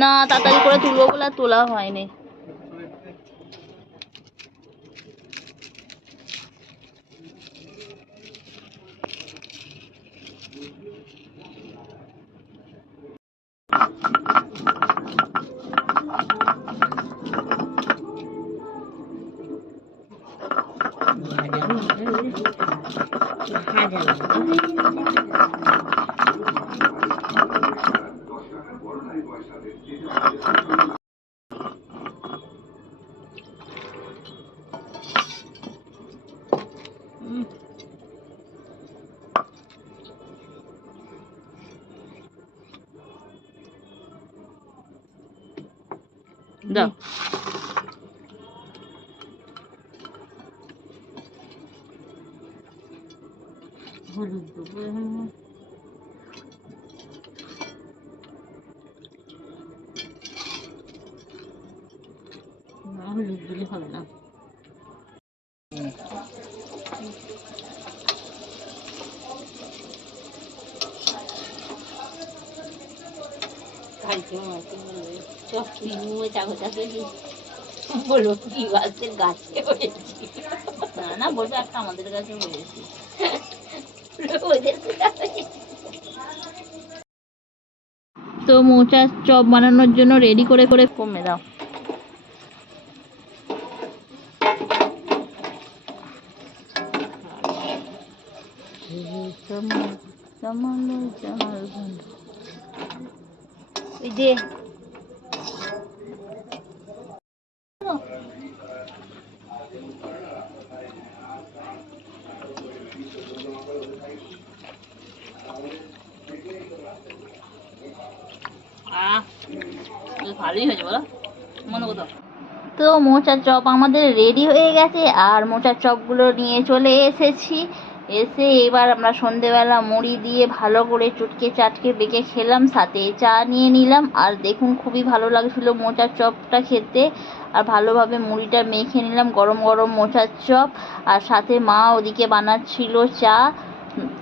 না তাড়াতাড়ি করে তুলবো বলে আর তোলা হয়নি। দাও হলুদ দেবো, হলুদ দিলে হবে না। বলো কি গাছের গাছে হয়েছি, না না বলবো একটা আমাদের কাছে হয়েছে। তো মোচার চপ বানানোর জন্য রেডি করে করে কমে দাও। ওই যে ভালোই হয়েছে বলো মনে করো। তো মোচার চপ আমাদের রেডি হয়ে গেছে, আর মোচার চপগুলো নিয়ে চলে এসেছি। এসে এবার আমরা সন্ধেবেলা মুড়ি দিয়ে ভালো করে চটকে চাটকে বেঁকে খেলাম, সাথে চা নিয়ে নিলাম। আর দেখুন খুবই ভালো লাগছিলো মোচার চপটা খেতে। আর ভালোভাবে মুড়িটা মেখে নিলাম, গরম গরম মোচার চপ। আর সাথে মা ওদিকে বানাচ্ছিল চা।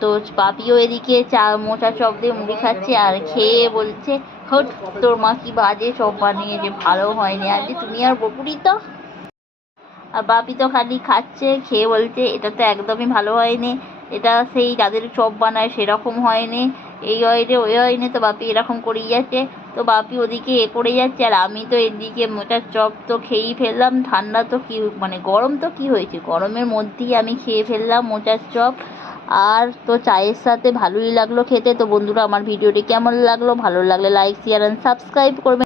তো পাপিও এদিকে চা মোচার চপ দিয়ে মুড়ি খাচ্ছে আর খেয়ে বলছে, হট তোর মা কি বাজে চপ বানিয়েছে, ভালো হয়নি আজকে, তুমি আর বকুড়ি তো। আর বাপি তো খালি খাচ্ছে, খেয়ে বলছে এটা তো একদমই ভালো হয়নি, এটা সেই যাদের চপ বানায় সেরকম হয়নি, এই হয়নি ওই হয়নি। তো বাপি এরকম করেই যাচ্ছে। তো বাপি ওদিকে এ করে যাচ্ছে, আর আমি তো এদিকে মোটার চপ তো খেয়েই ফেললাম। ঠান্ডা তো কি মানে গরম তো কি হয়েছে, গরমের মধ্যেই আমি খেয়ে ফেললাম মোচার চপ। আর তো চায়ের সাথে ভালোই লাগলো খেতে। তো বন্ধুরা আমার ভিডিওটি কেমন লাগলো, ভালো লাগলে লাইক শেয়ার অ্যান্ড সাবস্ক্রাইব করবে।